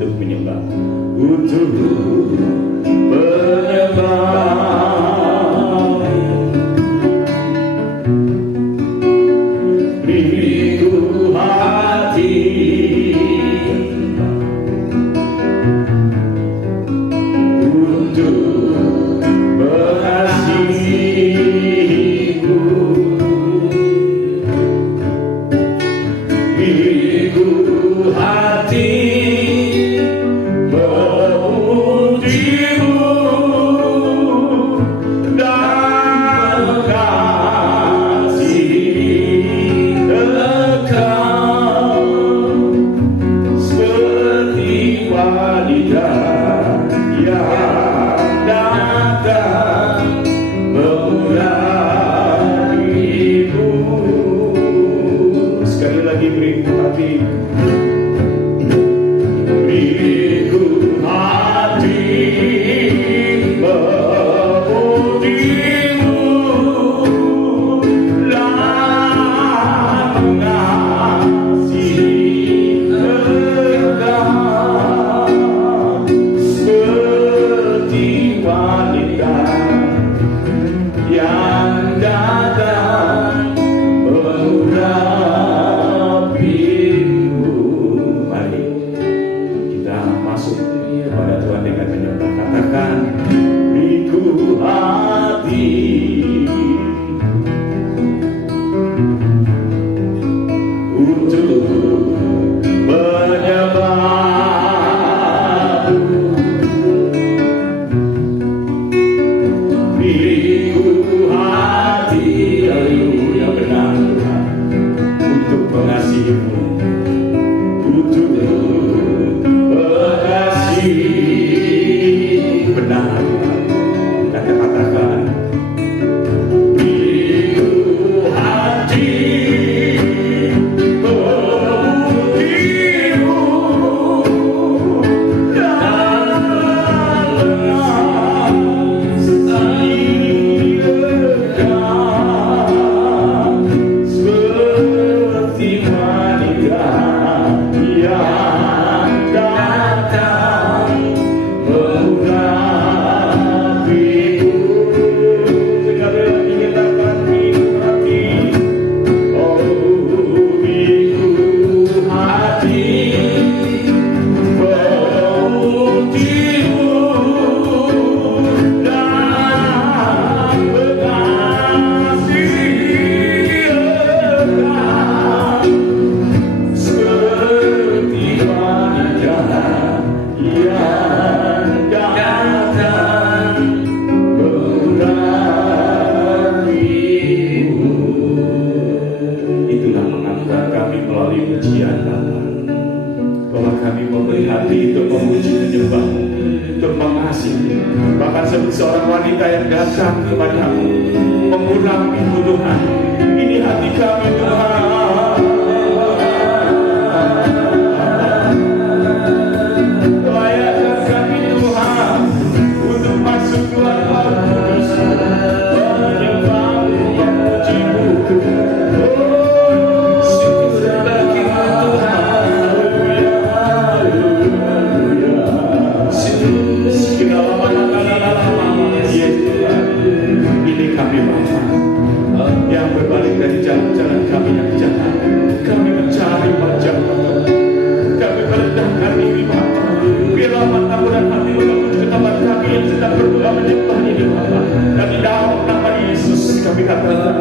untuk menyembah, untuk menyembah. Beriku hati untuk mengasihimu. Beriku hati memujimu dan kasih engkau seperti wanita yang datang mengurapimu. Sekali lagi, beriku hati, beriku hati memujimu dan mengasihi engkau seperti wanita yang datang mengurapimu. Mari kita masuk kepada Tuhan dengan menyembah. Katakan, beriku hati untuk menyembahmu. Beriku hati, haleluya, benar Tuhan, untuk mengasihimu, untuk mengasihi, benar Tuhan. Dan katakan, beriku hati memujimu dan mengasihi engkau seperti wanita yang datang mengurapimu. Sekali lagi kita beriku hati, oh beriku hati memujimu dan mengasihi engkau seperti wanita yang datang mengurapimu. Itulah mengapa kami melalui pujian Bapa, bahwa kami memberi hati untuk memuji menyembah, untuk mengasihi. Bahkan seperti seorang wanita yang datang kepadamu mengurapimu Tuhan. Ini hati kami Tuhan. Layakkan kami Tuhan untuk masuk Tuhan Kudus, menyembahmu, memujimu. Oh, syukur bagimu Tuhan. Haleluya, haleluya. Segala mana-mana, yes Tuhan. Ini kami Bapa yang berbalik dari jalan-jalan kami yang jahat. Kami mencari wajah-Mu. Kami merendahkan diri Bapa. Biarlah matamu dan hati menuju ke tempat kami yang sedang berdoa menyembah ini Bapa. Dan di dalam nama Yesus kami katakan,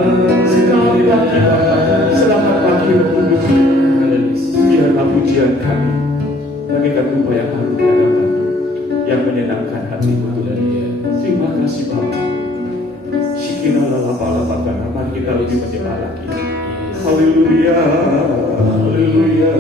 sekali lagi Bapa, selamat pagi Roh Kudus. Biarlah pujian kami bagaikan tumpah yang harum di hadapan-Mu, yang menyenangkan hati-Mu Tuhan. Terima kasih Bapa. Mari kita lebih menyembah lagi. Haleluya, haleluya.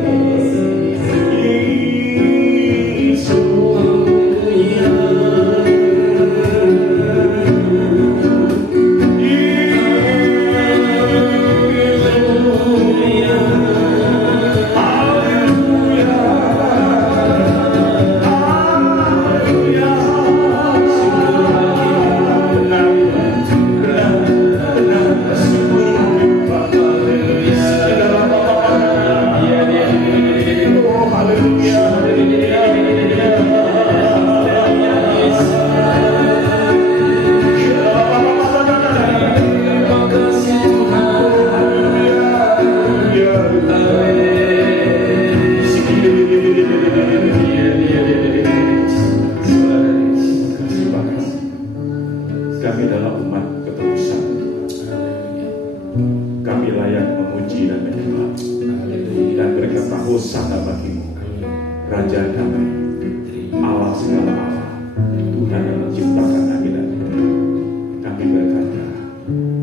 dan damai. Allah segala Allah, Tuhan yang menciptakan langit dan bumi. Kami berkata,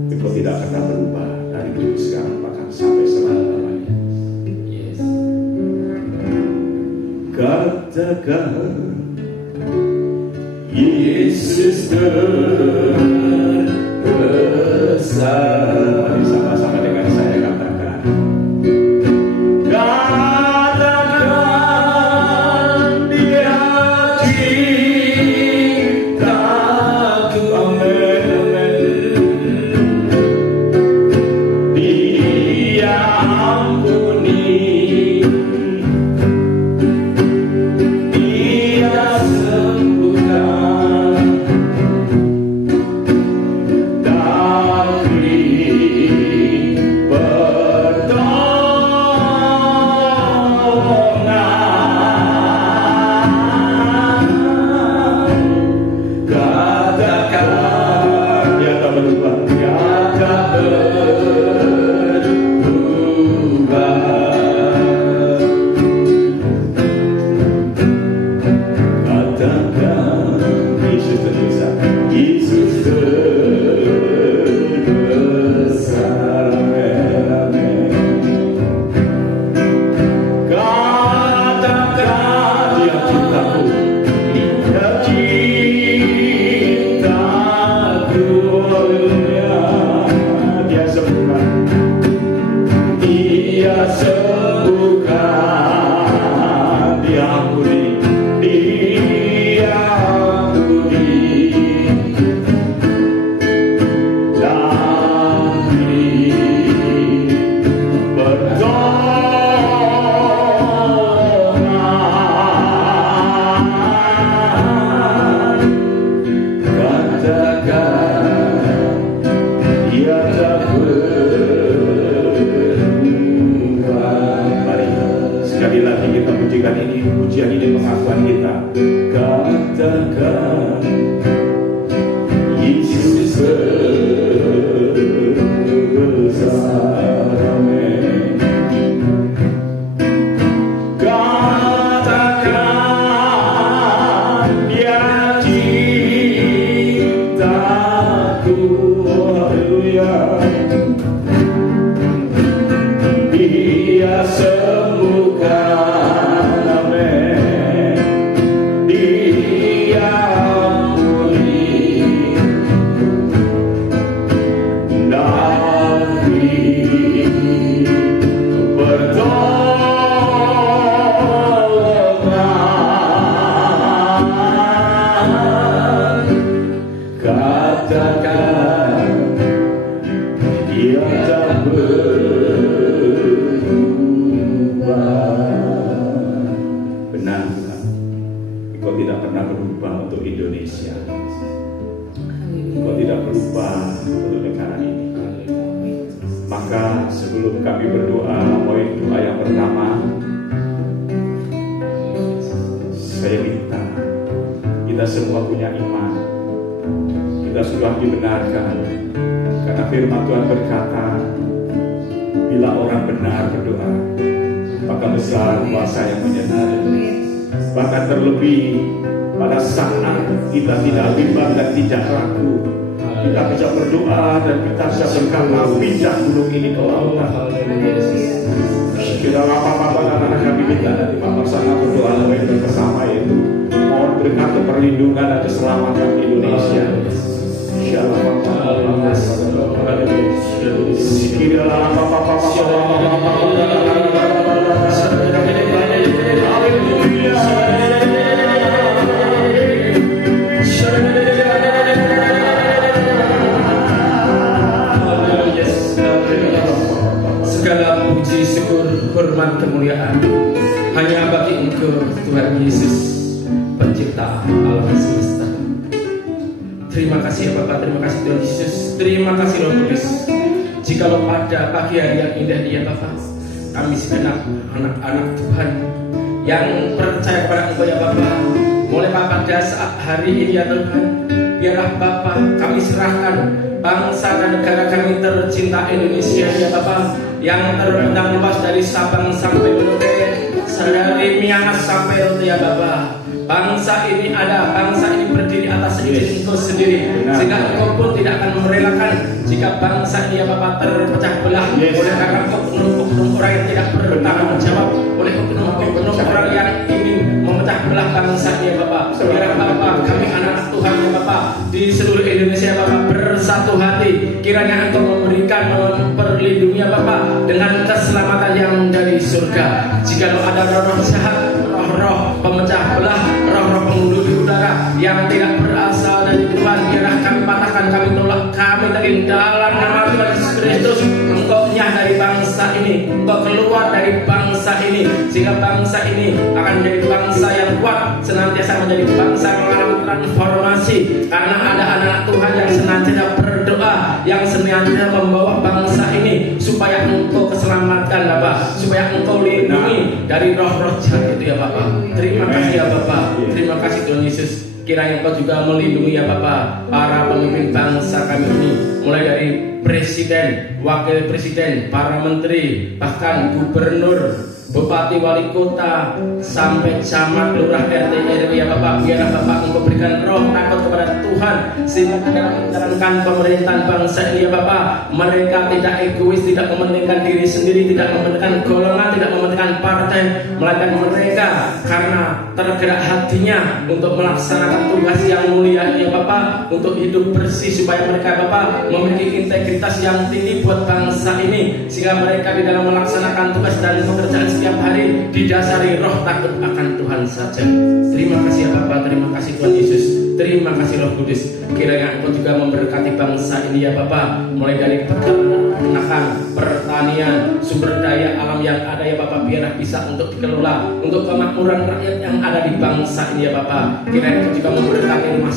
Engkau tidak pernah berubah dari dulu sekarang bahkan sampai selama-lamanya. Katakan Yesus terbesar. Mari sama-sama dengan saya katakan. Katakan Dia cintaku. Amin, amin. Dia ampuni. Dia sembuhkan. Dan beri pertolongan. Katakan Dia tak berubah. Dia tak berubah. Katakan Yesus terbesar. Yesus terbesar. Amin, amin. Katakan Dia cintaku. Dia cintaku. Haleluya. Dia sembuhkan. Dia sembuhkan. Dia ampuni. Dia ampuni. Dan beri pertolongan. Katakan Dia tak berubah. Mari sekali lagi kita pujikan ini. Pujian ini pengakuan kita. Katakan Yesus terbesar. Amin. Katakan Dia cintaku. Haleluya. Dia sembuhkan. Amin. Dia ampuni. Dan beri pertolongan. Katakan Dia tak berubah. Benar Tuhan, Engkau tidak pernah berubah untuk Indonesia. Engkau tidak berubah untuk negara ini. Maka sebelum kami berdoa, poin doa yang pertama, saya minta kita semua punya iman. Kita sudah dibenarkan karena firman Tuhan berkata, bila orang benar berdoa, maka besar kuasa yang menyenangkan. Bahkan terlebih pada saat kita tidak bimbang dan tidak ragu, kita bisa berdoa dan kita bisa berkata, pindah gunung ini ke lautan. Kita apa-apa anak-anak kami minta dari Bapak sana berdoa bersama itu. Mohon berkat perlindungan dan keselamatan Indonesia. Segala puji, syukur, hormat, kemuliaan hanya bagi Engkau Tuhan Yesus, pencipta alam semesta. Terima kasih ya Bapak, terima kasih Tuhan Yesus, terima kasih Roh Kudus. Jikalau pada pagi hari yang indah ini ya Bapak, kami segenap anak-anak Tuhan yang percaya kepada Engkau ya Bapak, mulai pada saat hari ini ya Tuhan, biarlah Bapak kami serahkan bangsa dan negara kami tercinta Indonesia ya Bapak, yang terbentang luas dari Sabang sampai Merauke, dari Miangas sampai Rote ya Bapa. Bangsa ini ada, bangsa ini berdiri atas izin Engkau sendiri, sehingga Engkau pun tidak akan merelakan jika bangsa ini ya Bapa terpecah belah oleh karena oknum-oknum orang yang tidak bertanggung jawab, oleh oknum-oknum orang yang ingin memecah belah bangsa ini ya Bapa. Biar Bapa, kami anak Tuhan ya Bapa di seluruh Indonesia ya Bapa bersatu hati, kiranya Engkau memberikan, memperlindungi ya Bapa dengan keselamatan yang dari surga. Jika ada roh-roh jahat, roh-roh pemecah belah, roh-roh penghulu di udara yang tidak berasal dari Tuhan, biarlah kami patahkan, kami tolak, kami dari dalam nama Tuhan Yesus Kristus. Engkau nyah dari bangsa ini, Engkau keluar dari bangsa ini, sehingga bangsa ini akan menjadi bangsa yang kuat, senantiasa menjadi bangsa yang mengalami transformasi, karena ada anak Tuhan yang senantiasa berdoa, yang senantiasa membawa bangsa ini supaya Engkau keselamatkan Bapak, supaya Engkau lindungi dari roh-roh jahat itu ya Bapak. Terima kasih ya Bapak, terima kasih Tuhan Yesus. Kiranya Engkau juga melindungi ya Bapak para pemimpin bangsa kami ini, mulai dari presiden, wakil presiden, para menteri, bahkan gubernur, bupati, wali kota, sampai camat, lurah, RT, RW ya Bapak. Biarlah Bapak Engkau berikan roh takut kepada Tuhan, sehingga dalam menjalankan pemerintahan bangsa ini ya Bapak, mereka tidak egois, tidak mementingkan diri sendiri, tidak mementingkan golongan, tidak mementingkan partai, melainkan mereka karena tergerak hatinya untuk melaksanakan tugas yang mulia ini ya Bapak, untuk hidup bersih, supaya mereka Bapak memiliki integritas yang tinggi buat bangsa ini, sehingga mereka di dalam melaksanakan tugas dan pekerjaan setiap hari didasari roh takut akan Tuhan saja. Terima kasih ya Bapak, terima kasih Tuhan Yesus, terima kasih Roh Kudus. Kiranya Engkau juga memberkati bangsa ini ya Bapak, mulai dari peternakan, pertanian, sumber daya alam yang ada ya Bapak, biarlah bisa untuk dikelola untuk kemakmuran rakyat yang ada di bangsa ini ya Bapak. Kiranya Engkau juga memberkati rumah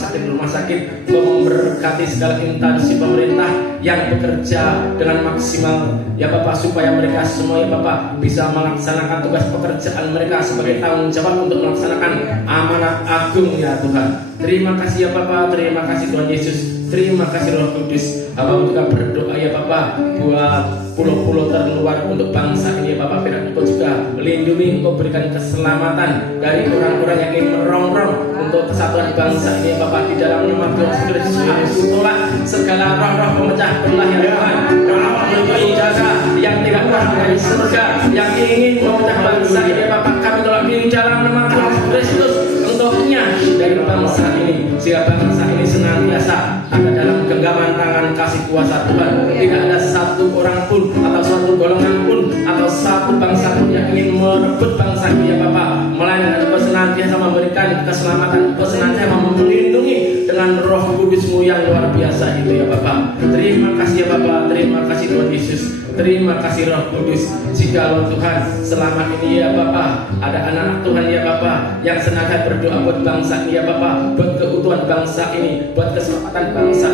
sakit, Engkau memberkati segala instansi pemerintah yang bekerja dengan maksimal ya Bapak, supaya mereka semua ya Bapak bisa melaksanakan tugas pekerjaan mereka sebagai tanggung jawab untuk melaksanakan amanat agung ya Tuhan. Terima kasih ya Bapak, terima kasih Tuhan Yesus, terima kasih Roh Kudus. Hamba juga berdoa ya Bapak buat pulau-pulau terluar untuk bangsa ini ya Bapak. Biar Engkau juga melindungi, Engkau berikan keselamatan dari orang-orang yang ingin merongrong untuk kesatuan bangsa ini ya Bapak. Di dalam nama Tuhan Yesus Kristus, aku tolak segala roh-roh pemecah belah ya Tuhan, roh-roh penjaga yang tidak pernah dari surga, yang ingin memecah bangsa ini ya Bapak. Kami tolak di dalam nama Tuhan Yesus Kristus untuknya dari bangsa ini, sehingga bangsa ini senantiasa ada dalam genggaman tangan kasih kuasa Tuhan. Tidak ada satu orang pun atau satu golongan pun atau satu bangsa pun yang ingin merebut bangsa ini ya Bapak, melainkan Engkau senantiasa memberikan keselamatan, Engkau senantiasa melindungi dengan Roh Kudus-Mu yang luar biasa itu ya Bapak. Terima kasih ya Bapak, terima kasih Tuhan Yesus, terima kasih Roh Kudus. Jikalau Tuhan selama ini ya Bapak ada anak Tuhan ya Bapak yang senantiasa berdoa buat bangsa ini ya Bapak, buat keutuhan bangsa ini, buat keselamatan bangsa,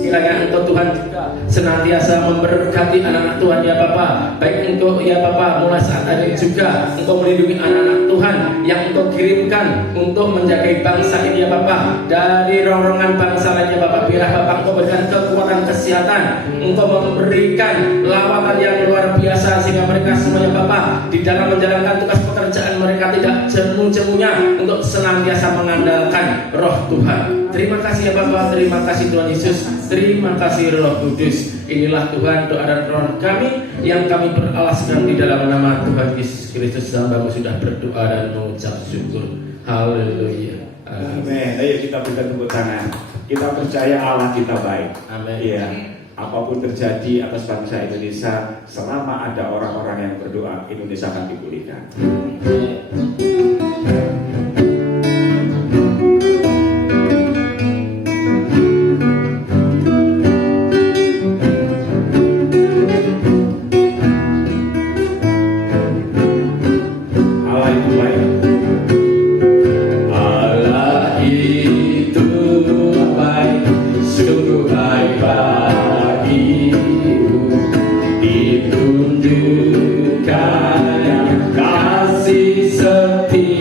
kiranya Engkau Tuhan juga senantiasa memberkati anak-anak Tuhan ya Bapak. Baik Engkau ya Bapak, mulai saat ini juga Engkau melindungi anak-anak Tuhan yang Engkau kirimkan untuk menjaga bangsa ini ya Bapak dari rongrongan bangsa lainnya Bapak. Biarlah Bapak Engkau berikan kekuatan kesehatan, Engkau memberikan lawatan yang luar biasa, sehingga mereka semua ya Bapak di dalam menjalankan tugas pekerjaan mereka tidak jemu-jemunya untuk senantiasa mengandalkan Roh Tuhan. Terima kasih ya Bapak, terima kasih Tuhan Yesus, terima kasih Roh Kudus. Inilah Tuhan doa dan roh kami yang kami beralaskan di dalam nama Tuhan Yesus Kristus. Hamba-Mu sudah berdoa dan mengucap syukur. Haleluya. Amin. Ayo kita berikan tepuk tangan. Kita percaya Allah kita baik. Amin. Iya. Apapun terjadi atas bangsa Indonesia, selama ada orang-orang yang berdoa, Indonesia akan dipulihkan. Ditunjukkan kasih setia.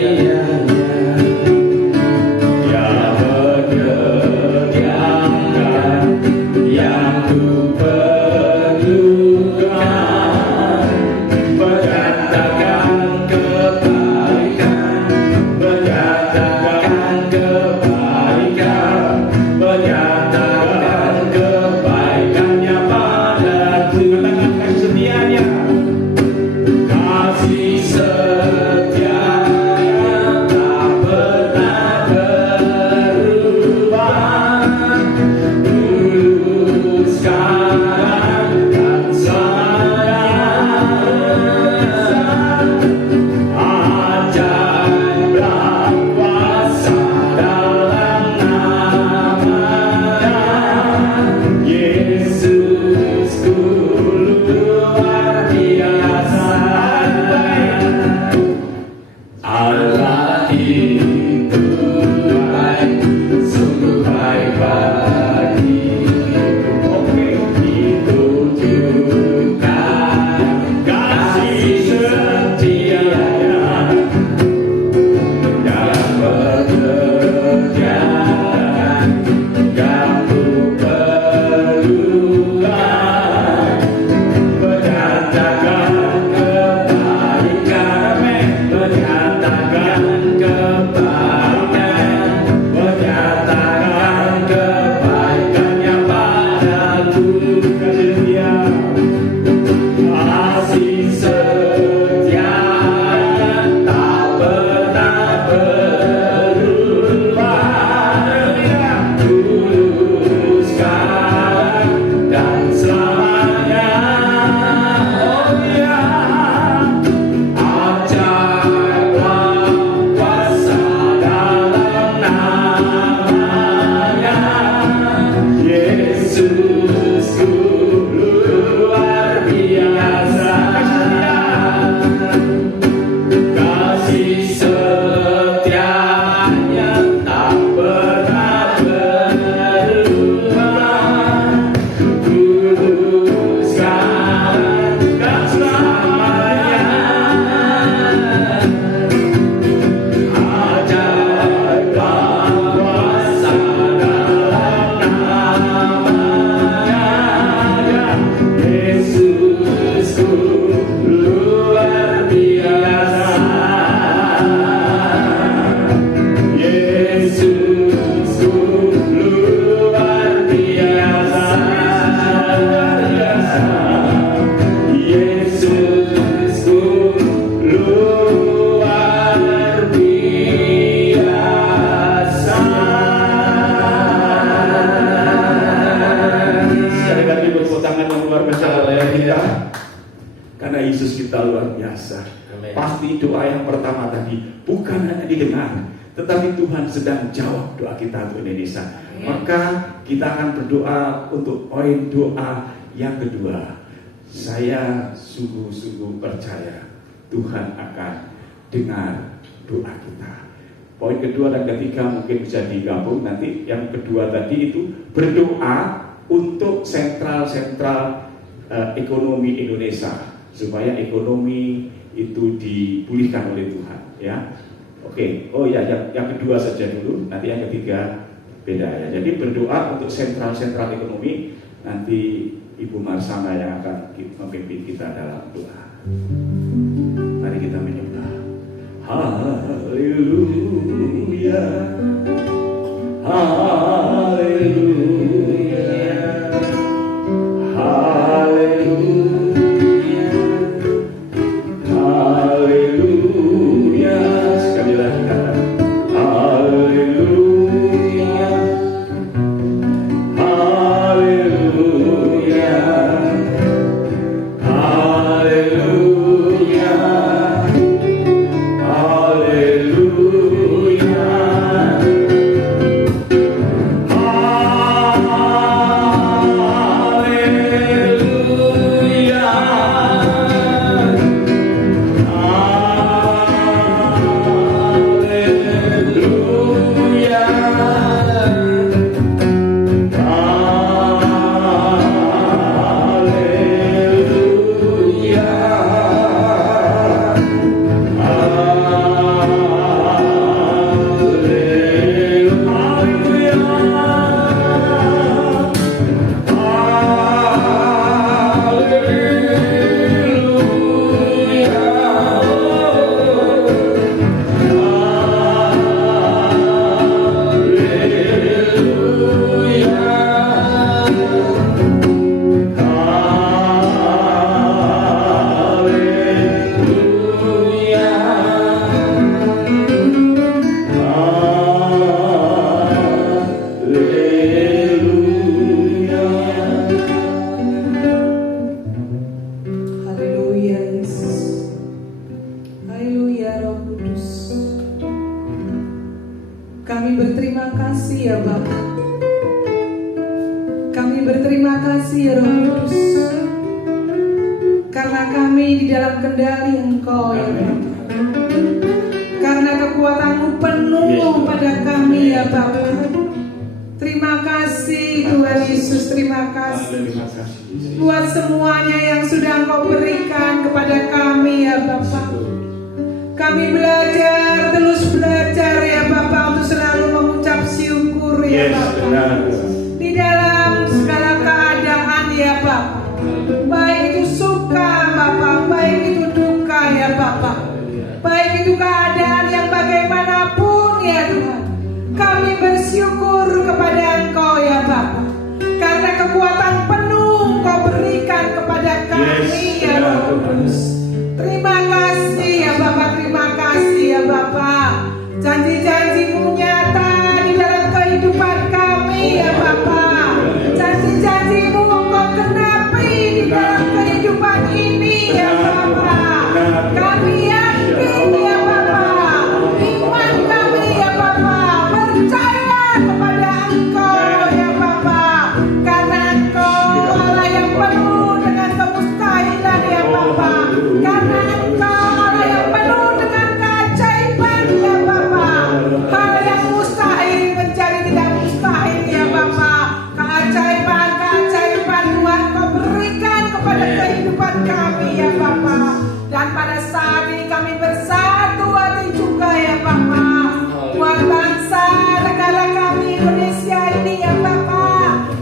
sukacita luar biasa. Amin. Pasti doa yang pertama tadi bukan hanya didengar, tetapi Tuhan sedang jawab doa kita untuk Indonesia. Maka kita akan berdoa untuk poin doa yang kedua. Saya sungguh-sungguh percaya Tuhan akan dengar doa kita. Poin kedua dan ketiga mungkin bisa digabung nanti. Yang kedua tadi itu berdoa untuk sentral-sentral ekonomi Indonesia, supaya ekonomi itu dipulihkan oleh Tuhan, ya. Oke, oh ya, yang kedua saja dulu, nanti yang ketiga beda ya. Jadi berdoa untuk sentral-sentral ekonomi, nanti Ibu Marsana yang akan memimpin kita dalam doa. Mari kita menyembah. Haleluya, haleluya, haleluya, haleluya. Sekali lagi kata haleluya, haleluya, haleluya, Kami berterima kasih ya Bapa. Kami berterima kasih ya Roh Kudus, karena kami di dalam kendali Engkau ya Bapa. Karena kekuatan-Mu penuh pada kami ya Bapa. Terima kasih Tuhan Yesus, terima kasih buat semuanya yang sudah Engkau berikan kepada kami ya Bapa. Kami belajar, terus belajar ya Bapa, untuk selalu mengucap syukur ya Bapa. Di dalam segala keadaan ya Bapa, baik itu suka Bapa, baik itu duka ya Bapa, baik itu keadaan yang bagaimanapun ya Tuhan, kami bersyukur kepada Engkau ya Bapa, karena kekuatan penuh Engkau berikan kepada kami ya Roh Kudus. Terima kasih ya Bapa, terima kasih ya Bapa. Janji-janji-Mu nyata di dalam kehidupan kami ya Bapa. Janji-janji-Mu Engkau genapi di dalam kehidupan ini ya Bapa. Kami yakin ya Bapa, iman kami ya Bapa, percaya kepada Engkau ya Bapa, karena Engkau Allah yang penuh dengan kemustahilan ya Bapa. Karena Engkau Allah yang penuh dengan keajaiban ya Bapa. Hal yang mustahil menjadi tidak mustahil ya Bapa. Keajaiban Tuhan Kau berikan kepada kehidupan kami ya Bapa. Dan pada saat ini kami bersatu hati juga ya Bapa, buat bangsa negara kami Indonesia ini ya Bapa.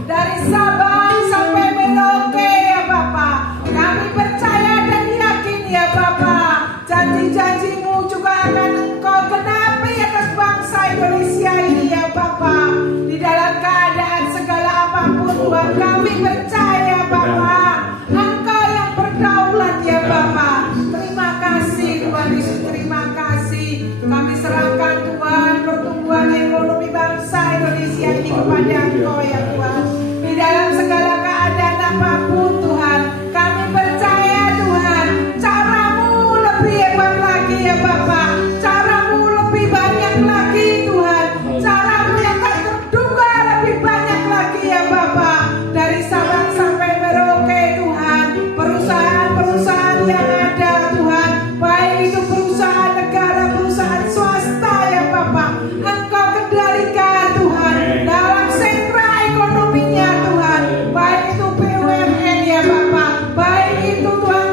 Dari Sabang sampai Merauke ya Bapa, kami percaya dan yakin ya Bapa, janji-janji-Mu juga akan Engkau genapi atas bangsa Indonesia ini ya Bapa. Di dalam keadaan segala apapun Tuhan, kami percaya Bapa, Engkau yang berdaulat ya Bapa. Terima kasih Tuhan Yesus, terima kasih. Kami serahkan Tuhan pertumbuhan ekonomi bangsa Indonesia ini kepada Engkau ya Tuhan. Di dalam segala keadaan apapun Tuhan, kami percaya Tuhan, cara Engkau kendalikan Tuhan dalam sentra ekonominya Tuhan, baik itu BUMN ya Bapak, baik itu Tuhan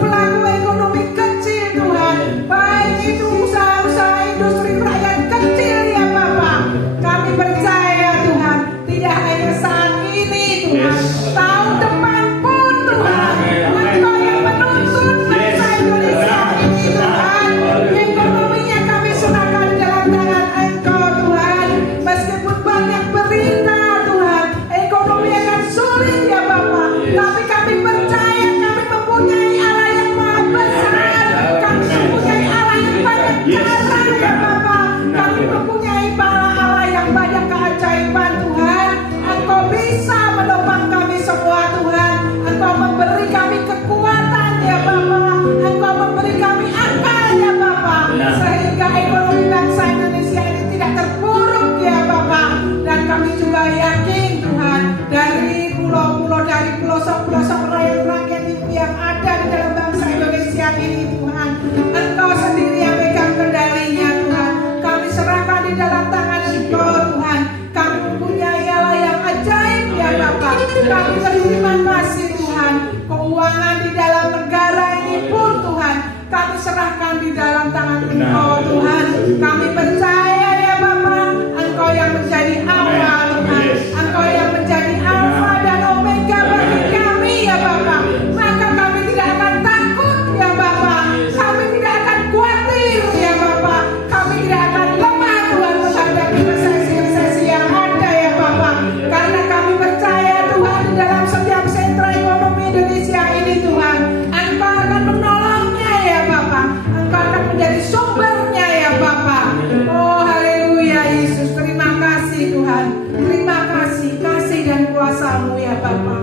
pelaku ekonomi kecil Tuhan, baik itu usaha-usaha industri rakyat kecil ya Bapak. Kami percaya Tuhan, tidak hanya saat ini Tuhan, tahun depan pun Tuhan, Engkau yang menuntun bangsa Indonesia ini Tuhan. Ekonominya kami serahkan dalam tangan Engkau Tuhan. Meskipun banyak berita Tuhan, ekonomi akan sulit ya Bapak, tapi kami percaya kami mempunyai Allah yang maha besar. Kami mempunyai Allah yang banyak cara ya Bapak. Kami mempunyai Allah yang banyak keajaiban Tuhan. Engkau bisa menopang kami semua Tuhan. Engkau memberi kami kekuatan ya Bapak. Engkau memberi kami akal ya Bapak, sehingga ekonomi bangsa Indonesia ini tidak terpuruk ya Bapak. Dan kami juga yakin Tuhan, dari pulau-pulau, dari pelosok-pelosok rakyat yang ada di dalam bangsa Indonesia ini Tuhan, Engkau sendiri yang pegang kendalinya Tuhan. Kami serahkan di dalam tangan Engkau Tuhan. Kami mempunyai Allah yang ajaib ya Bapak. Kami berterima kasih Tuhan. Keuangan di dalam negara ini pun Tuhan, kami serahkan di dalam tangan Engkau Tuhan. Kami percaya ya Bapak, Engkau yang menjadi awal Tuhan, Engkau yang menjadi alfa dan omega bagi kami ya Bapak. Maka kami tidak akan takut ya Bapak, kami tidak akan khawatir ya Bapak, kami tidak akan lemah Tuhan menghadapi resesi yang ada ya Bapak. Karena kami percaya Tuhan, di dalam setiap sentra ekonomi Indonesia ini Tuhan, Engkau akan menolongnya ya Bapak. Engkau akan menjadi sumbernya ya Bapak. Oh haleluya Yesus, terima kasih Tuhan. Terima kasih, kasih dan kuasa-Mu ya Bapak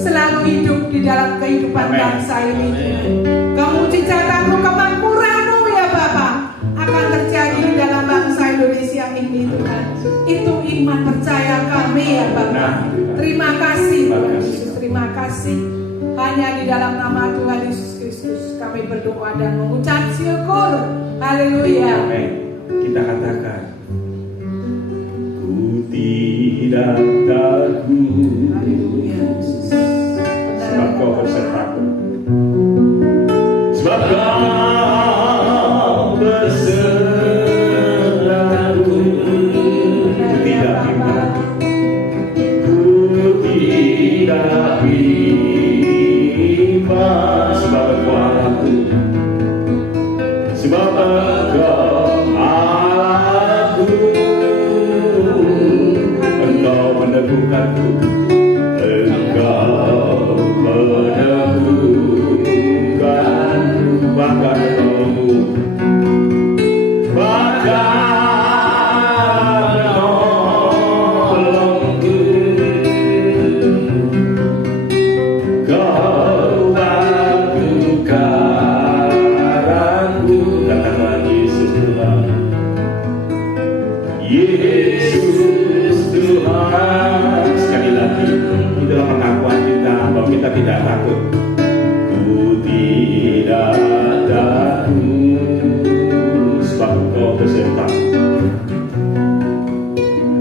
selalu hidup di dalam kehidupan bangsa ini Tuhan. Kemujizatan-Mu, kemakmuran-Mu ya Bapak akan terjadi di dalam bangsa Indonesia ini Tuhan. Itu iman percaya kami ya Bapak. Terima kasih Tuhan Yesus, terima kasih. Hanya di dalam nama Tuhan Yesus Kristus kami berdoa dan mengucap syukur. Haleluya. Amin. Kita katakan, ku tidak takut, Haleluya Yesus. sebab Kau besertaku. Sebab Kau besertaku, ku tidak bimbang, ku tidak bimbang, sebab Engkau Allahku, sebab Engkau Allahku, Engkau meneguhkanku, Engkau meneguhkanku, bahkan menolongku, bahkan menolongku. Kau batu karangku, katakan Yesus Tuhan, Yesus Tuhan. Sekali lagi, itulah pengakuan kita bahwa kita tidak takut. Ku tidak takut, sebab Kau besertaku,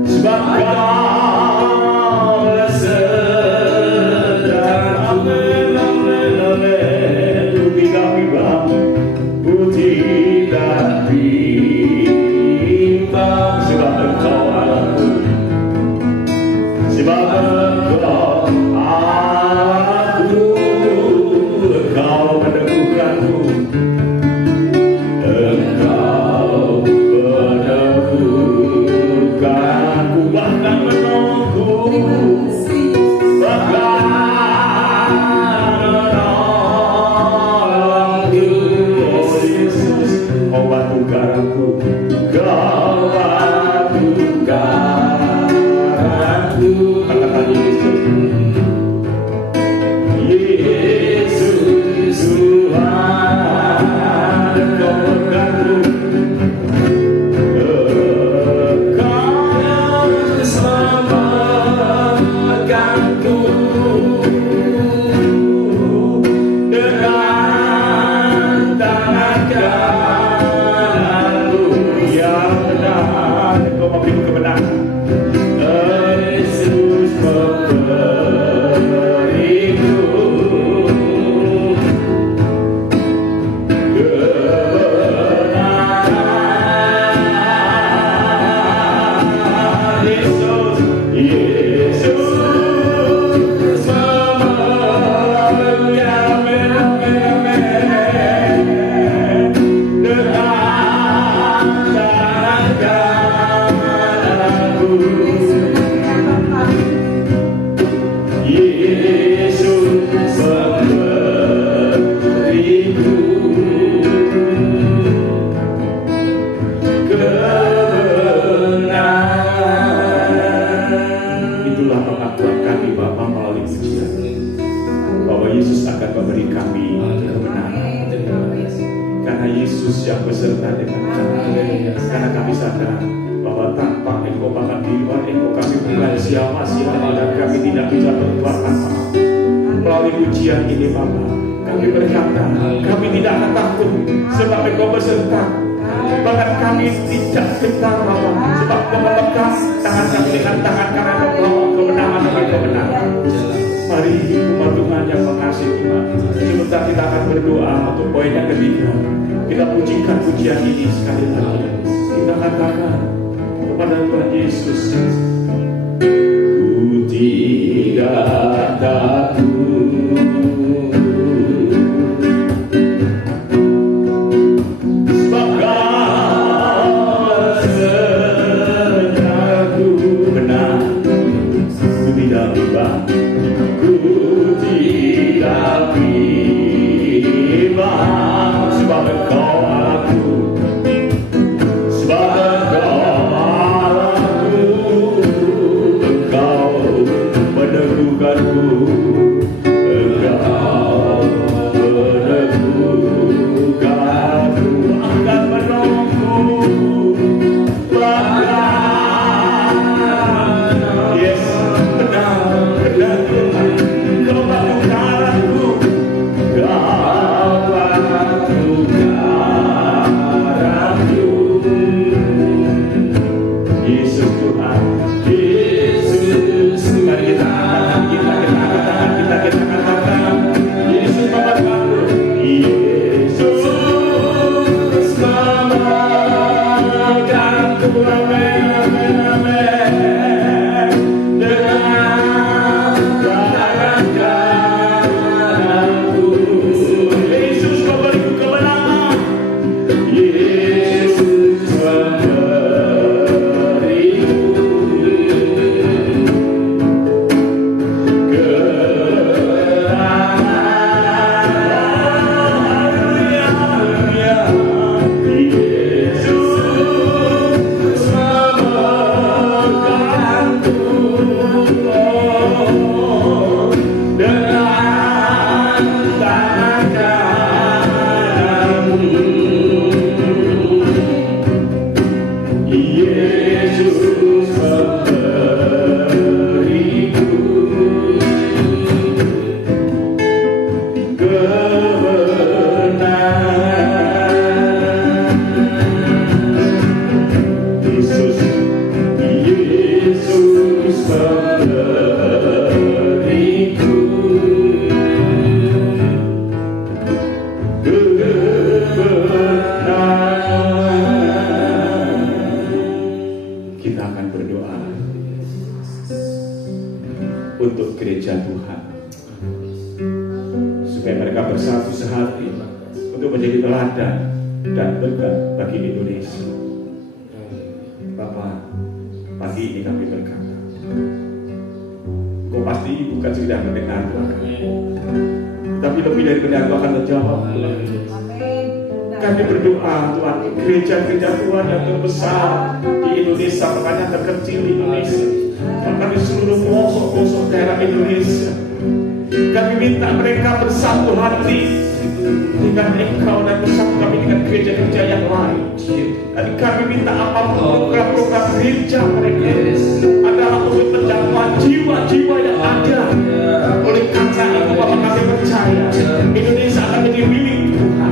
sebab Kau besertaku. Ku tidak bimbang, ku tidak bimbang, sebab Engkau Allahku, sebab Engkau Allahku, Engkau meneguhkanku, Engkau meneguhkanku, bahkan menolongku, bahkan menolongku. Oh Yesus, Kau batu karangku, Kau batu karangku, katakan Yesus. Yesus Tuhan, Engkau berkatu, Engkau yang selamatkan memberi kebenaran. Yesus memberiku kebenaran. Yesus memberi kami kebenaran, karena Yesus yang beserta dengan kami. Karena kami sadar bahwa tanpa Engkau bahkan di luar Engkau kami bukan siapa-siapa, dan kami tidak bisa berbuat apa-apa. Melalui ujian ini Bapa, kami berkata kami tidak akan takut sebab Engkau beserta. Bahkan kami tidak gentar Bapa, sebab Engkau melekas tangan kami dengan tangan kanan membawa kebenaran demi kebenaran. Mari umat Tuhan yang mengasihi Tuhan, sebentar kita akan berdoa untuk poin yang ketiga. Kita pujikan pujian ini sekali lagi. Kita katakan kepada Tuhan Yesus, ku tidak takut, sebab Kau besertaku. Benar, ku tidak bimbang, tidak bimbang, sebab Engkau Allahku, sebab Engkau Allahku, Engkau meneguhkanku, Engkau meneguhkanku, akan menolongku, bahkan yes, benar Tuhan. Yesus Tuhan, Yesus, mari kita katakan, Yesus Bapa Tuhan, Yesus memegang Tuhan, amen, amen, dengan tangan kananku. Yesus memberiku kemenangan, Yesus untuk gereja Tuhan, supaya mereka bersatu sehati untuk menjadi teladan dan berkat bagi Indonesia. Bapak, pagi ini kami berkata, Kau pasti bukan sekedar mendengar Tuhan, tapi lebih dari mendengar Tuhan akan menjawab. Kami berdoa Tuhan, gereja-gereja Tuhan yang terbesar di Indonesia, makanya terkecil di Indonesia, bahkan di seluruh pelosok-pelosok daerah Indonesia, kami minta mereka bersatu hati dengan Engkau dan bersatu kami dengan gereja-gereja yang lain. Dan kami minta apapun program-program gereja mereka adalah untuk menjangkau jiwa-jiwa yang ada. Oleh karena itu Bapak, kami percaya Indonesia akan menjadi milik Tuhan.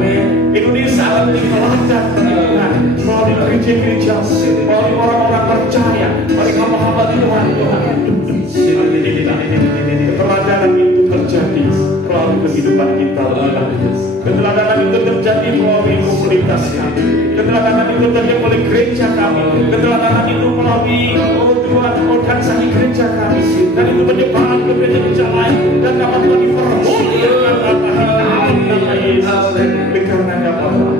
Indonesia akan menjadi teladan Tuhan melalui gereja-gereja, melalui orang-orang percaya itu melalui Tuhan organisasi gereja kami, dan itu menyebar ke gereja lain, dan nama Tuhan dipermuliakan Bapa di nama Yesus. Karena Bapa,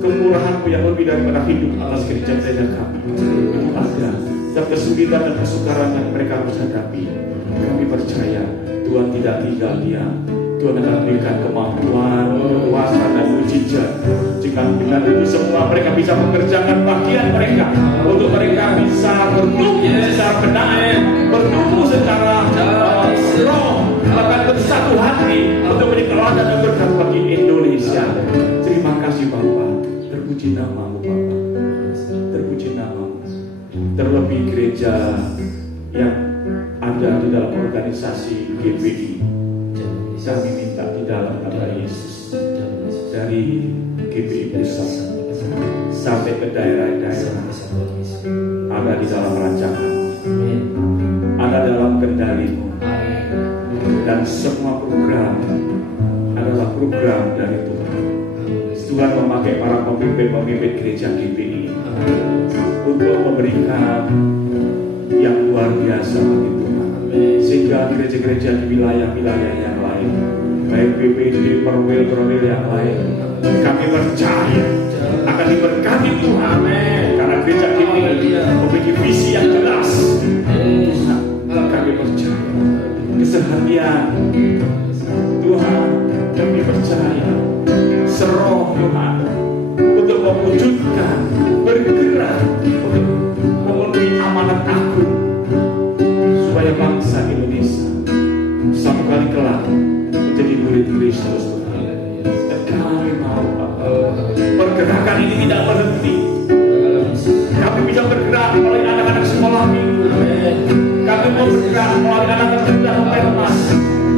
kemurahan-Mu yang lebih daripada hidup atas gereja-gereja kami itu ada, dan kesulitan dan kesukaran yang mereka harus hadapi, kami percaya Tuhan tidak tinggal diam. Tuhan akan berikan kemampuan, kuasa dan mujizat. Jika dengan itu semua mereka bisa mengerjakan bagian mereka, untuk mereka bisa bertumbuh secara benar, bertumbuh secara roh, bahkan bersatu hati untuk menjadi teladan dan berkat bagi Indonesia. Terima kasih Bapa, terpuji nama-Mu Bapa, terpuji nama-Mu. Terlebih gereja yang ada di dalam organisasi GPI, kami minta di dalam nama Yesus, dari GPI pusat sampai ke daerah-daerah, ada di dalam rancangan, ada dalam kendali-Mu, dan semua program adalah program dari Tuhan. Tuhan memakai para pemimpin-pemimpin gereja GPI untuk memberikan yang luar biasa bagi Tuhan, sehingga gereja-gereja di wilayah-wilayah yang lain, baik BPD, perwil-perwil yang lain, kami percaya akan diberkati Tuhan, karena gereja ini memiliki visi yang jelas. Kami percaya keseharian Tuhan, kami percaya seroh Tuhan untuk mewujudkan, bergerak untuk memenuhi amanat agung, supaya bangsa Indonesia satu kali kelak menjadi murid Kristus Tuhan. Dan kami mau pergerakan ini tidak berhenti. Kami bisa bergerak melalui anak-anak sekolah minggu. Kami mau bergerak melalui anak-anak rendah Permas.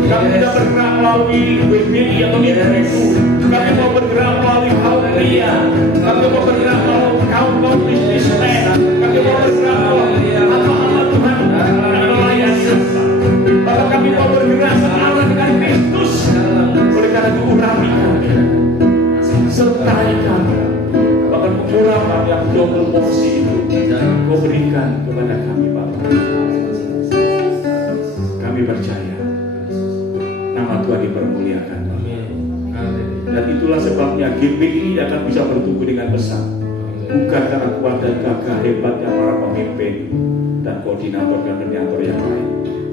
Kami bisa bergerak melalui WBI atau ibu-ibu. Kami mau bergerak melalui kaum pria. Kami mau bergerak melalui kaum bisnismen. Kami mau bergerak melalui hamba-hamba Tuhan dan nelayan serta. Bahkan kami mau bergerak searah dengan Kristus. Oleh karena itu urapi kami, sertai kami. Bahkan pengurapan yang double porsi itu Kau berikan kepada kami Bapa. Kami percaya nama Tuhan dipermuliakan. Dan itulah sebabnya GPI akan bisa bertumbuh dengan besar, bukan karena kuat dan gagah hebatnya para pemimpin dan koordinator yang lain,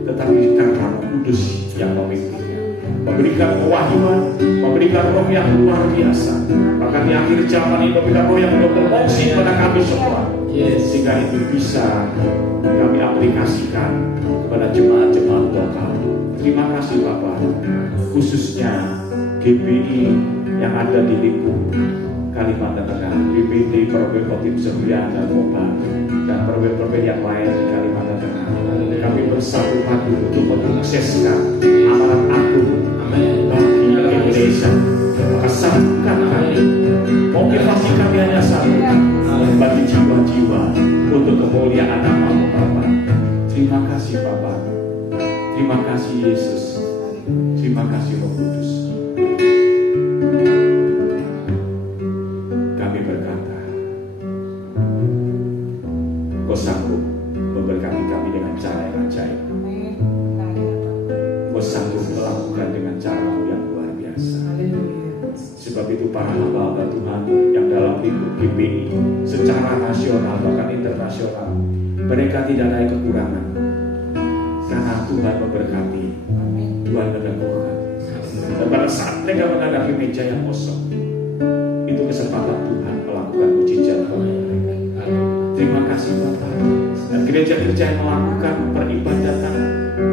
tetapi karena Roh Kudus yang memimpinnya, memberikan kewahyuan, memberikan roh yang luar biasa. Bahkan di akhir zaman ini memberikan roh yang berfungsi kepada kami semua, sehingga itu bisa kami aplikasikan kepada jemaat-jemaat lokal. Terima kasih Bapak, khususnya GPI yang ada di lingkup Kalimantan Tengah, BPD, Perwil Serbian dan Mobar, dan perwil-perwil yang lain di Kalimantan Tengah. Kami bersatu padu untuk menyukseskan amanat agung bagi Indonesia. Maka satukan kami, motivasi kami hanya satu, bagi jiwa-jiwa untuk kemuliaan nama-Mu Bapa. Terima kasih Bapa, terima kasih Yesus, terima kasih Roh Kudus. Kami berkata, Kau sanggup memberkati kami dengan cara yang ajaib. Kau sanggup melakukan dengan cara-Mu yang luar biasa. Sebab itu para hamba Tuhan yang dalam lingkup GPI secara nasional bahkan internasional, mereka tidak ada kekurangan, karena Tuhan memberkati, Tuhan meneguhkan. Dan pada saat mereka menghadapi meja yang kosong, itu kesempatan Tuhan melakukan mujizat bagi mereka. Terima kasih Bapak. Dan gereja-gereja yang melakukan peribadatan,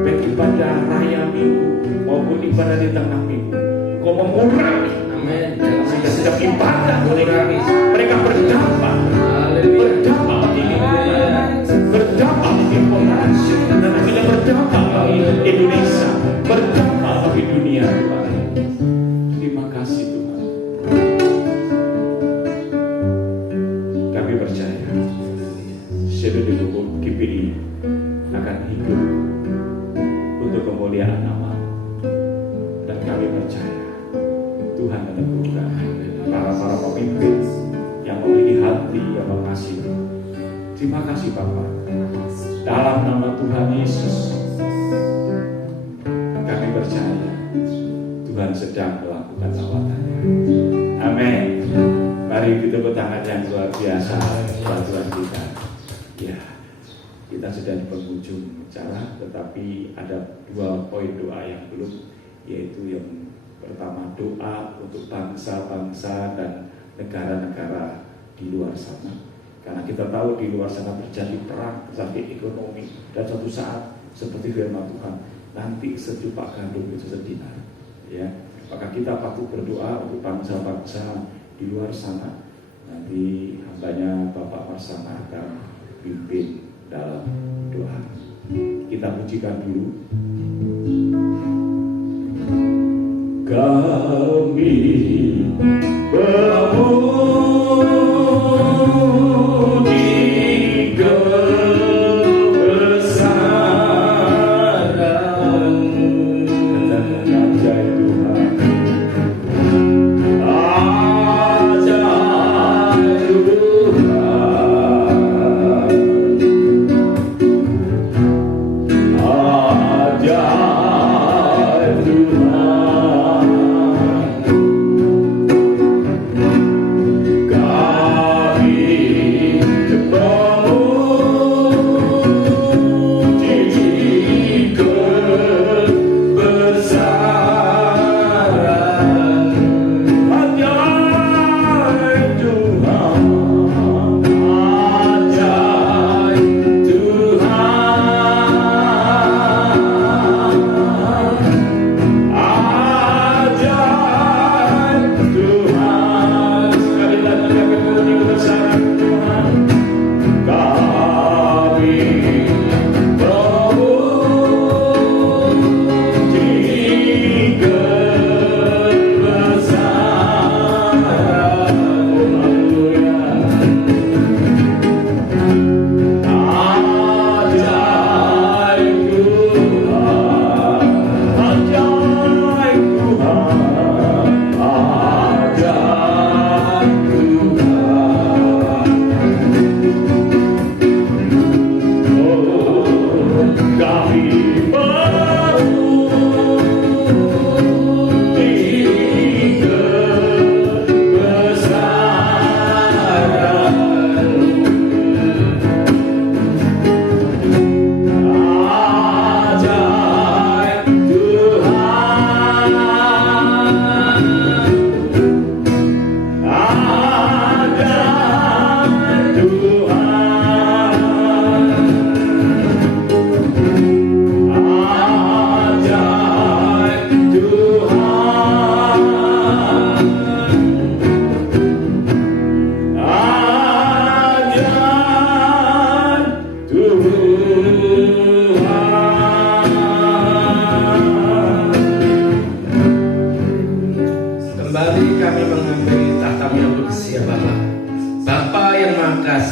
baik ibadah raya minggu maupun ibadah di tengah minggu, Kau mengurangi sehingga setiap ibadah mereka berdampak bagi lingkungan, berdampak bagi komunitas, dan akhirnya berdampak bagi Indonesia, berdampak bagi dunia. Terima kasih Tuhan. Kami percaya seluruh GPI akan hidup untuk kemuliaan nama-Mu, dan kami percaya Tuhan meneguhkan para pemimpin yang memiliki hati yang mengasihi. Terima kasih Bapak. Dalam nama Tuhan Yesus, kami percaya Tuhan sedang melakukan lawatannya. Amin. Mari kita tepuk tangan yang luar biasa buat Tuhan kita. Ya, kita sudah di penghujung acara, tetapi ada 2 poin doa yang belum, yaitu yang pertama doa untuk bangsa-bangsa dan negara-negara di luar sana. Karena kita tahu di luar sana terjadi perang, terjadi ekonomi, dan suatu saat seperti firman Tuhan, nanti sejupak gandum itu sedinar. Ya, maka kita patut berdoa untuk bangsa-bangsa di luar sana. Nanti hambanya Bapak Marsana akan pimpin dalam doa. Kita pujikan dulu. Kami memuji kebesaran dan ajaib Tuhan. Ajaib Tuhan. Ajaib Tuhan.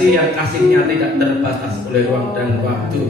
Yang kasihnya tidak terbatas oleh ruang dan waktu.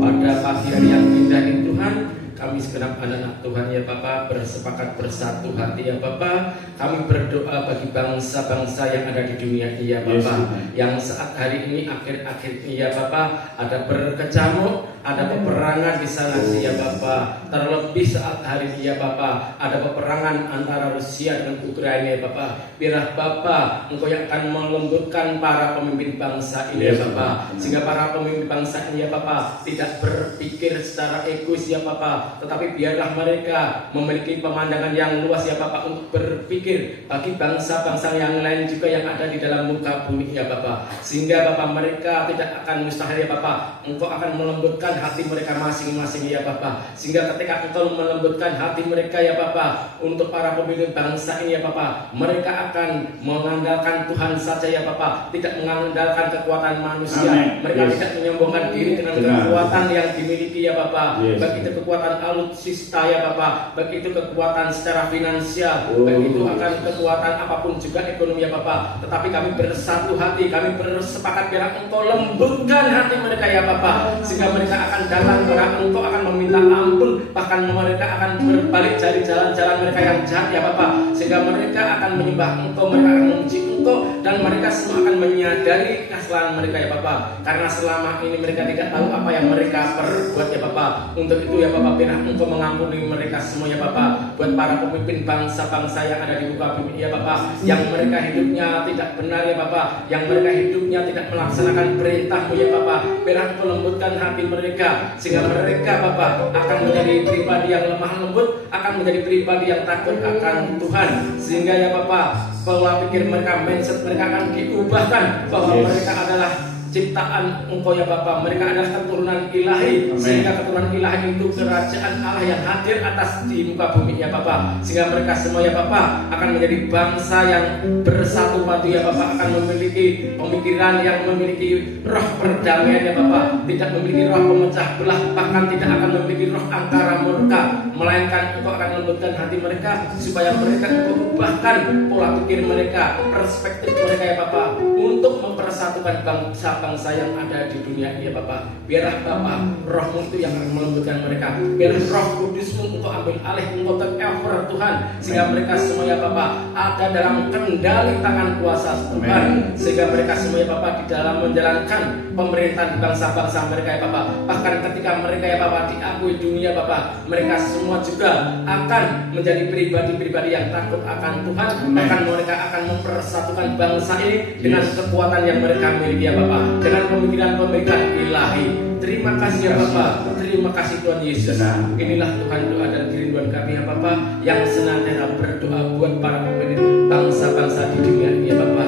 Pada pagi hari yang indah ini Tuhan, kami segenap anak-anak Tuhan ya Bapa bersepakat bersatu hati ya Bapa. Kami berdoa bagi bangsa-bangsa yang ada di dunia ini ya Bapa, yang saat hari ini akhir-akhir ini ya Bapa ada berkecamuk, ada peperangan di sana sih ya Bapa. Terlebih saat hari ini ya Bapa ada peperangan antara Rusia dengan Ukraina ya Bapa. Biarlah Bapa Engkau yang akan melembutkan para pemimpin bangsa ini ya Bapa, sehingga para pemimpin bangsa ini ya Bapa tidak berpikir secara egois ya Bapa, tetapi biarlah mereka memiliki pemandangan yang luas ya Bapa untuk berpikir bagi bangsa-bangsa yang lain juga yang ada di dalam muka bumi ya Bapa, sehingga Bapa mereka tidak akan mustahil ya Bapa. Engkau akan melembutkan hati mereka masing-masing ya Bapa, sehingga ketika Engkau melembutkan hati mereka ya Bapa untuk para pemimpin bangsa ini ya Bapa, mereka akan mengandalkan Tuhan saja ya Bapa, tidak mengandalkan kekuatan manusia. Amen. Mereka tidak menyombongkan diri dengan kekuatan yang dimiliki ya Bapa, baik itu kekuatan alutsista ya Bapa, baik itu kekuatan secara finansial, baik itu akan kekuatan apapun juga ekonomi ya Bapa. Tetapi kami bersatu hati, kami bersepakat biar Engkau lembutkan hati mereka ya Bapa, sehingga mereka akan datang kepada Engkau, akan meminta ampun, bahkan mereka akan berbalik dari jalan-jalan mereka yang jahat ya Bapa, sehingga mereka akan menyembah Engkau, mereka akan memuji Engkau, dan mereka semua akan menyadari kesalahan mereka ya Bapa, karena selama ini mereka tidak tahu apa yang mereka perbuat ya Bapa. Untuk itu ya Bapa, biarlah Engkau mengampuni mereka semua ya Bapa. Buat para pemimpin bangsa-bangsa yang ada di muka bumi ya Bapa, yang mereka hidupnya tidak benar ya Bapa, yang mereka hidupnya tidak melaksanakan perintah-Mu ya Bapa, biarlah Engkau lembutkan hati mereka, sehingga mereka Bapa akan menjadi pribadi yang lemah lembut, akan menjadi pribadi yang takut akan Tuhan, sehingga ya Bapa, pola pikir mereka, mindset mereka akan diubahkan bahwa mereka adalah ciptaan Engkau ya Bapa, mereka adalah keturunan ilahi. Amen. Sehingga keturunan ilahi itu kerajaan Allah yang hadir atas di muka bumi ya Bapa, sehingga mereka semua ya Bapa akan menjadi bangsa yang bersatu padu ya Bapa, akan memiliki pemikiran yang memiliki roh perdamaian ya Bapa, tidak memiliki roh pemecah belah, bahkan tidak akan memiliki roh angkara murka, melainkan Engkau akan lembutkan hati mereka supaya mereka Engkau ubahkan pola pikir mereka, perspektif mereka ya Bapa, untuk mempersatukan bangsa-bangsa yang ada di dunia ini ya Bapa. Biarlah Bapa, roh-Mu itu yang akan melembutkan mereka, biarlah roh kudus-Mu Engkau ambil alih, Engkau take over Tuhan, sehingga mereka semua ya Bapa ada dalam kendali tangan kuasa Tuhan, sehingga mereka semua ya Bapa di dalam menjalankan pemerintahan di bangsa-bangsa mereka ya Bapa. Bahkan ketika mereka ya Bapa diakui dunia Bapa, mereka semua juga akan menjadi pribadi-pribadi yang takut akan Tuhan. Bahkan mereka akan mempersatukan bangsa ini dengan kekuatan yang mereka miliki ya Bapa, dengan pemikiran-pemikiran ilahi. Terima kasih ya Bapa, terima kasih Tuhan Yesus. Inilah Tuhan doa dan kerinduan kami ya Bapa, yang senantiasa berdoa buat para pemimpin bangsa-bangsa di dunia ini ya Bapa.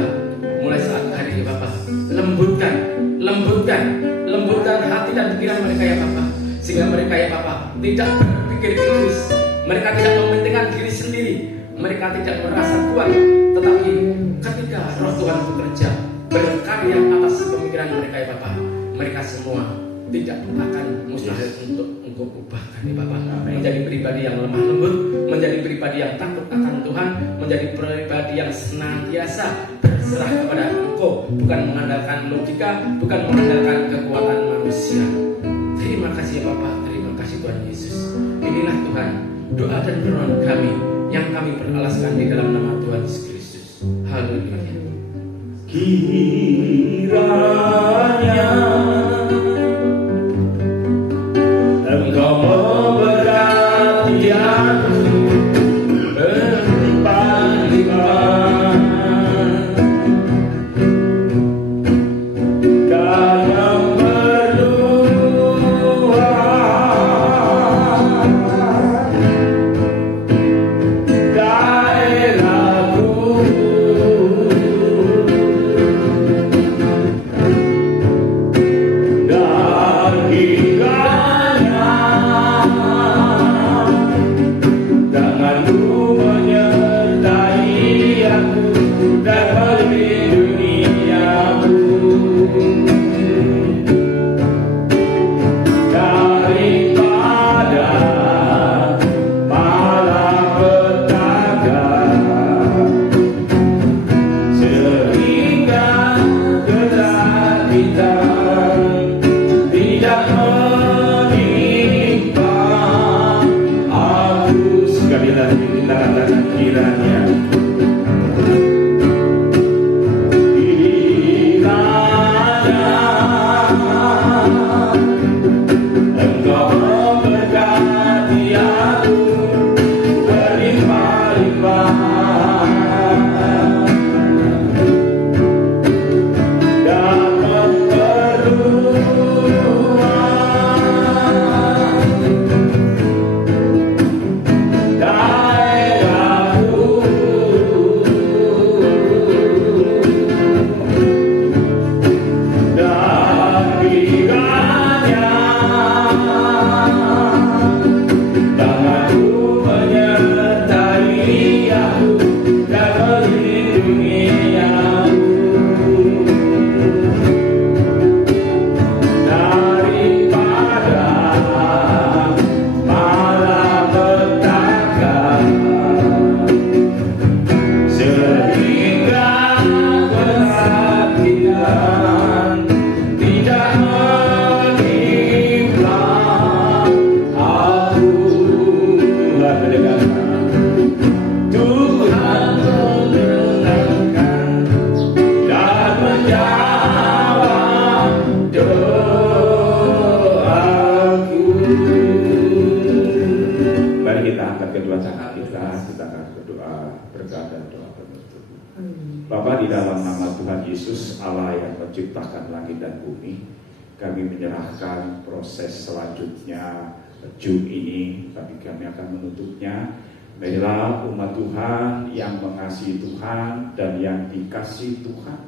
Mulai saat hari ya Bapa, lembutkan hati dan pikiran mereka ya Bapa, sehingga mereka ya Bapa tidak berpikir egois, mereka tidak mementingkan diri sendiri, mereka tidak merasa kuat, tetapi ketika roh Tuhan bekerja berkarya atas pemikiran mereka ya Bapa, mereka semua tidak akan mustahil untuk Engkau ubahkan ya Bapa, menjadi pribadi yang lemah lembut, menjadi pribadi yang takut akan Tuhan, menjadi pribadi yang senantiasa berserah kepada Engkau, bukan mengandalkan logika, bukan mengandalkan kekuatan manusia. Terima kasih ya Bapa, terima kasih Tuhan Yesus. Inilah Tuhan doa dan permohonan kami yang kami beralaskan di dalam nama Tuhan Yesus Kristus. Haleluya. Kiranya Engkau memberkati aku berlimpah-limpah, Kau yang berdua daerahku, dan kiranya tangan-Mu menyertai aku dan melindungi aku daripada malapetaka, sehingga kesakitan tidak kedua tangan kita akan berdoa berkat dan doa penutup. Bapa, di dalam nama Tuhan Yesus, Allah yang menciptakan langit dan bumi, kami menyerahkan proses selanjutnya Jum ini, tapi kami akan menutupnya. Marilah umat Tuhan yang mengasihi Tuhan dan yang dikasihi Tuhan,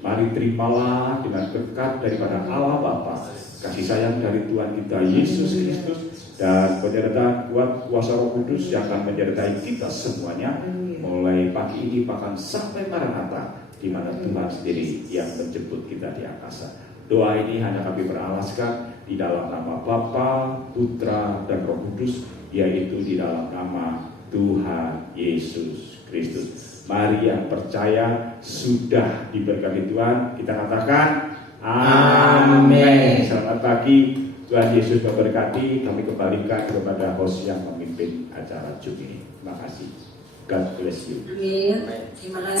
mari terimalah dengan berkat daripada Allah Bapa, kasih sayang dari Tuhan kita Yesus Kristus, dan penyertaan kuasa Roh Kudus yang akan menyertai kita semuanya mulai pagi ini bahkan sampai Maranatha, di mana Tuhan sendiri yang menjemput kita di angkasa. Doa ini hanya kami beralaskan di dalam nama Bapa, Putra, dan Roh Kudus, yaitu di dalam nama Tuhan Yesus Kristus. Mari yang percaya sudah diberkati Tuhan, kita katakan amin. Selamat pagi, Tuhan Yesus memberkati. Kami kembalikan kepada host yang memimpin acara Jum ini. Terima kasih. God bless you. Terima kasih.